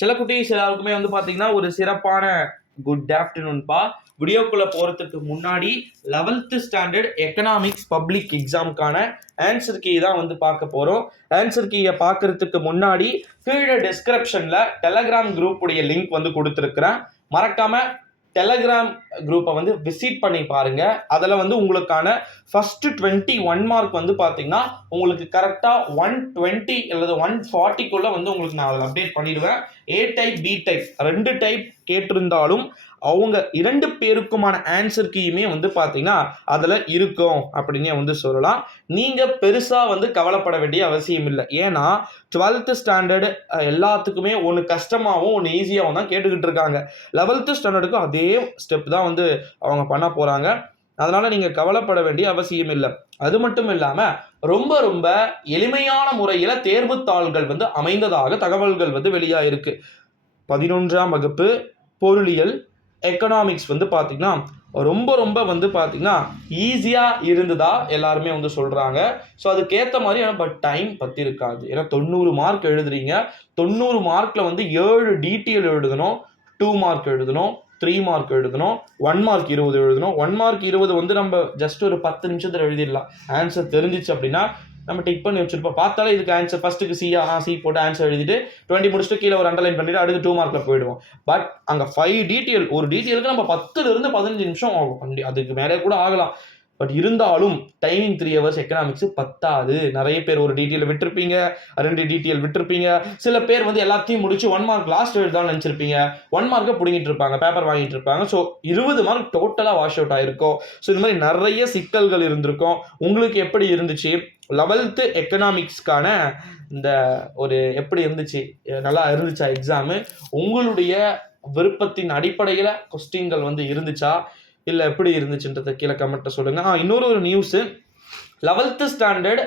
சில குட்டீஸ் எல்லாருக்குமே வந்து பார்த்தீங்கன்னா ஒரு சிறப்பான குட் ஆஃப்டர்நூன்பா. வீடியோக்குள்ளே போகிறதுக்கு முன்னாடி 11th ஸ்டாண்டர்ட் எக்கனாமிக்ஸ் பப்ளிக் எக்ஸாமுக்கான ஆன்சர் கீ தான் வந்து பார்க்க போகிறோம். ஆன்சர் கீயை பார்க்கறதுக்கு முன்னாடி கீழே டிஸ்கிரிப்ஷனில் டெலகிராம் குரூப் உடைய லிங்க் வந்து கொடுத்துருக்குறேன். மறக்காமல் டெலகிராம் குரூப்பை வந்து விசிட் பண்ணி பாருங்க. அதில் வந்து உங்களுக்கான ஃபர்ஸ்ட் 21 மார்க் வந்து பார்த்தீங்கன்னா உங்களுக்கு கரெக்டாக 120 அல்லது 140க்குள்ள வந்து உங்களுக்கு நான் அதில் அப்டேட் பண்ணிடுவேன். ஏ டைப் பி டைப் 2 டைப் கேட்டிருந்தாலும் அவங்க 2 பேருக்குமான ஆன்சர் கீயுமே வந்து பார்த்தீங்கன்னா அதில் இருக்கும் அப்படின்னே வந்து சொல்லலாம். நீங்கள் பெருசாக வந்து கவலைப்பட வேண்டிய அவசியம் இல்லை. ஏன்னா 12th ஸ்டாண்டர்டு எல்லாத்துக்குமே ஒன்று கஷ்டமாகவும் ஒன்று ஈஸியாகவும் தான் கேட்டுக்கிட்டு இருக்காங்க. 11th ஸ்டாண்டர்டுக்கும் அதே ஸ்டெப் தான் வந்து அவங்க பண்ண போகிறாங்க. அதனால் நீங்கள் கவலைப்பட வேண்டிய அவசியம் இல்லை. அது மட்டும் இல்லாமல் ரொம்ப ரொம்ப எளிமையான முறையில் தேர்வுத்தாள்கள் வந்து அமைந்ததாக தகவல்கள் வந்து வெளியாயிருக்கு. 11ஆம் வகுப்பு பொருளியல் எக்கனாமிக்ஸ் வந்து பார்த்தீங்கன்னா ரொம்ப ரொம்ப வந்து பார்த்தீங்கன்னா ஈஸியாக இருந்ததா எல்லாருமே வந்து சொல்கிறாங்க. ஸோ அதுக்கேற்ற மாதிரி பட் டைம் பற்றி இருக்காது. ஏன்னா 90 மார்க் எழுதுறீங்க. 90 மார்க்கில் வந்து 7 டீட்டெயில் எழுதணும், 2 மார்க் எழுதணும், 3 மார்க் எழுதணும், 1 மார்க் 20 எழுதணும். 1 மார்க் 20 வந்து நம்ம ஜஸ்ட் ஒரு 10 நிமிஷத்தில் எழுதிடலாம். ஆன்சர் தெரிஞ்சிச்சு அப்படின்னா நம்ம டிக் பண்ணி வச்சிருப்போம். பார்த்தாலே இதுக்கு ஆன்சர் ஃபர்ஸ்ட்டுக்கு சி போட்டு ஆன்சர் எழுதிட்டு 20 முடிச்சுட்டு கீழே ஒரு அண்டர்லைன் பண்ணிட்டு அடுத்து 2 மார்க்கில் போயிடுவோம். பட் அங்கே 5 டீட்டெயில், ஒரு டீட்டெயிலுக்கு நம்ம 10லிருந்து 15 நிமிஷம் ஆகும். அதுக்கு மேலே கூட ஆகலாம். பட் இருந்தாலும் டைமிங் 3 hours எக்கனாமிக்ஸ் பத்தாது. நிறைய பேர் ஒரு டீட்டெயில் விட்டுருப்பீங்க, 2 டீட்டெயில் விட்டுருப்பீங்க. சில பேர் வந்து எல்லாத்தையும் முடிச்சு 1 மார்க் லாஸ்ட் எழுதான்னு நினச்சிருப்பீங்க. 1 மார்க்கை பிடிங்கிட்டு இருப்பாங்க, பேப்பர் வாங்கிட்டு இருப்பாங்க. ஸோ 20 மார்க் டோட்டலாக வாஷ் அவுட் ஆகிருக்கும். ஸோ இது மாதிரி நிறைய சிக்கல்கள் இருந்திருக்கும். உங்களுக்கு எப்படி இருந்துச்சு 11th எக்கனாமிக்ஸ்க்கான இந்த ஒரு எப்படி இருந்துச்சு? நல்லா இருந்துச்சா எக்ஸாமு? உங்களுடைய விருப்பத்தின் அடிப்படையில் கொஸ்டின்கள் வந்து இருந்துச்சா இல்லை எப்படி இருந்துச்சுன்றதை கீழே கமெண்ட்டை சொல்லுங்கள். இன்னொரு நியூஸு, 11th ஸ்டாண்டர்ட்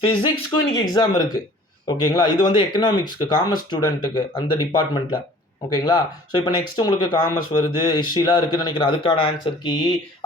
ஃபிசிக்ஸ்க்கும் இன்னைக்கு எக்ஸாம் இருக்குது. ஓகேங்களா? இது வந்து எக்கனாமிக்ஸ்க்கு காமர்ஸ் ஸ்டூடெண்ட்டுக்கு அந்த டிபார்ட்மெண்ட்டில். ஓகேங்களா? ஸோ இப்போ நெக்ஸ்ட் உங்களுக்கு காமர்ஸ் வருது, ஹிஸ்ட்ரிலாம் இருக்குதுன்னு நினைக்கிறேன். அதுக்கான ஆன்சர் கீ,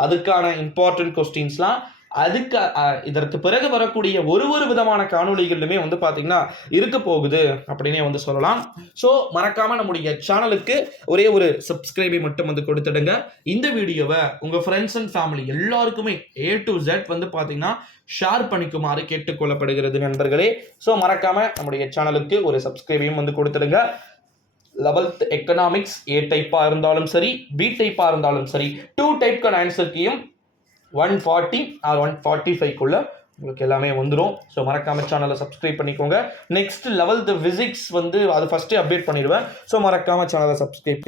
அதுக்கான இம்பார்ட்டன்ட் கொஸ்டின்ஸ்லாம் அதுக்கு இதற்கு பிறகு வரக்கூடிய ஒரு விதமான காணொலிகளுமே வந்து பார்த்தீங்கன்னா இருக்க போகுது அப்படின்னே வந்து சொல்லலாம். ஸோ மறக்காமல் நம்முடைய சேனலுக்கு ஒரே ஒரு சப்ஸ்கிரைபை மட்டும் வந்து கொடுத்துடுங்க. இந்த வீடியோவை உங்கள் ஃப்ரெண்ட்ஸ் அண்ட் ஃபேமிலி எல்லாருக்குமே A to Z வந்து பார்த்தீங்கன்னா ஷேர் பண்ணிக்குமாறு கேட்டுக்கொள்ளப்படுகிறது நண்பர்களே. ஸோ மறக்காமல் நம்முடைய சேனலுக்கு ஒரு சப்ஸ்கிரைபையும் வந்து கொடுத்துடுங்க. 11th எக்கனாமிக்ஸ் A டைப்பாக இருந்தாலும் சரி, B டைப்பாக இருந்தாலும் சரி, 2 டைப்க்கான ஆன்சர் கீயும் 140 or 145க்குள்ள உங்களுக்கு எல்லாமே வந்துடும். ஸோ மறக்காம சேனலை சப்ஸ்கிரைப் பண்ணிக்கோங்க. நெக்ஸ்ட் 11th ஃபிசிக்ஸ் வந்து அது ஃபஸ்ட்டே அப்டேட் பண்ணிடுவேன். ஸோ மறக்காம சேனலை சப்ஸ்கிரைப்